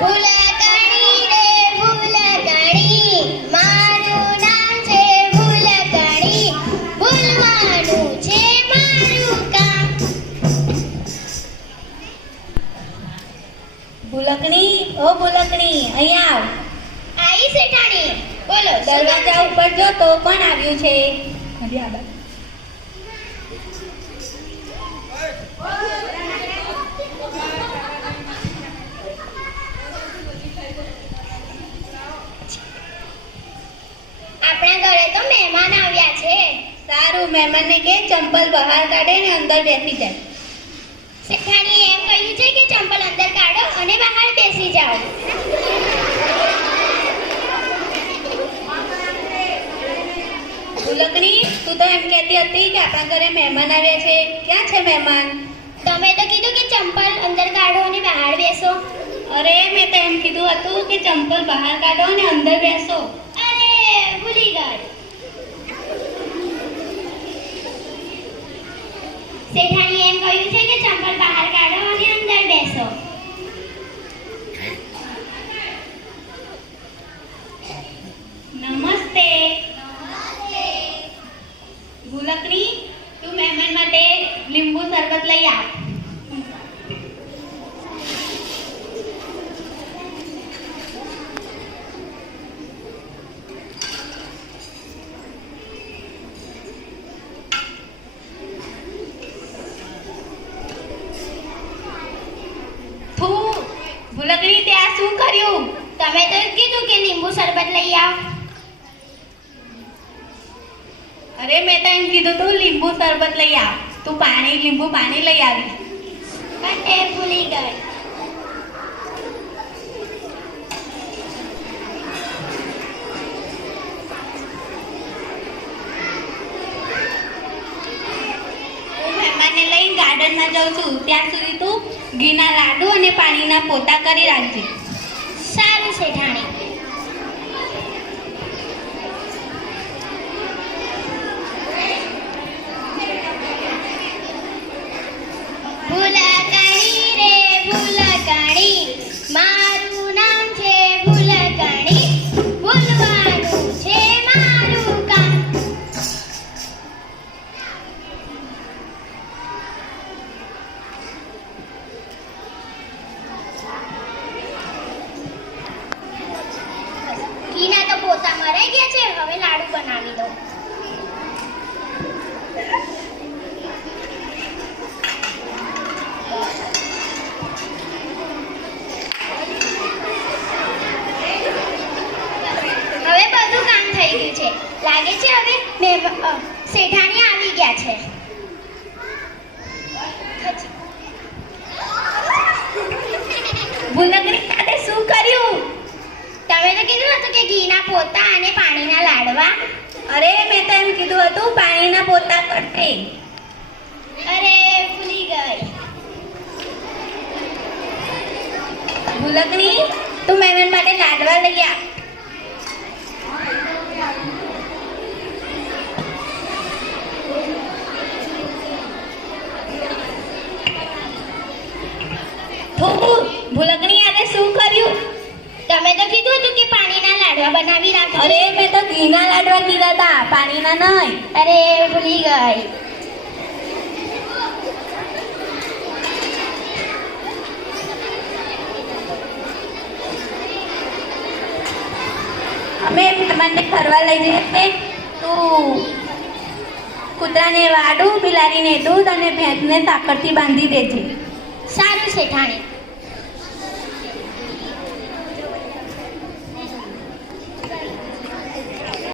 ભૂલકણી રે ભૂલકણી, મારું નામ છે ભૂલકણી, ભૂલવાનું છે મારું કામ. ભૂલકણી, ઓ ભૂલકણી, અહીંયા આવ. આઈ શેઠાણી, બોલો. દરવાજા ઉપર જો તો કોણ આવ્યું છે? હજી આ બાજુ. આપણા ઘરે તો મહેમાન આવ્યા છે. સારું, મહેમાનને કે ચંપલ બહાર કાઢે ને અંદર બેસી જાય. શેઠાણીએ એમ કહ્યું છે કે ચંપલ અંદર કાઢો અને બહાર બેસી જાઓ. ભૂલકણી, તું તો એમ કહેતી હતી કે આપણા ઘરે મહેમાન આવ્યા છે. ક્યાં છે મહેમાન? તમે તો કીધું કે ચંપલ અંદર કાઢો અને બહાર બેસો. અરે, મેં તો એમ કીધું હતું કે ચંપલ બહાર કાઢો અને અંદર બેસો. અરે, ભૂલી ગઈ. શેઠાણીએ એમ કહ્યું છે કે ચંપલ બહાર કાઢો અને અંદર બેસો. નમસ્તે. ભૂલકણી, તું મહેમાન માટે લીંબુ શરબત લઈ આવ. ભૂલકણી, તે આ શું કર્યું? તમે તો કીધું કે લીંબુ શરબત લઈ આવ. અરે, મેં તો એમ કીધું તું લીંબુ શરબત લઈ આવ. તું લીંબુ પાણી લઈ આવી. પણ એ ભૂલી ગઈ. હું મહેમાનને લઈને ગાર્ડનમાં જાઉં છું. ત્યાં સુધી તું ઘીના લાડુ અને પાણીના પોતા કરી રાખજે. સારું શેઠાણી. ભૂલકણી રે ભૂલકણી, મારું નામ છે ભૂલકણી, ભૂલવાનું છે મારું કામ. ઘીના તો પોતા મરાઈ ગયા છે, હવે લાડુ બનાવી દો. હવે બધું કામ થઈ ગયું છે. લાગે છે હવે શેઠાણી આવી ગયા છે. ભૂલકણી, તારે શું કર્યું? તમે તો કીધું હતું કે ઘીના પોતા અને પાણીના લાડવા. અરે, મેં તો એમ કીધું હતું પાણીના પોતા કરતે. અરે, ભૂલી ગઈ. ભૂલકણી, તું મહેમાન માટે લાડવા લઈ આવ. ભૂલકણી, આને શું કર્યું? તમે તો કીધું હતું કે પાણીના લાડવા બનાવી રાખો. અરે, મેં તો ઘીના લાડવા કીધા હતા, પાણીના નહીં. અરે, ભૂલી ગઈ. અમે મહેમાનને ફરવા લઈ જઈએ. તું કૂતરાને વાડું, બિલાડીને દૂધ અને ભેંસને સાકરથી બાંધી દેજે. સારું શેઠાણી.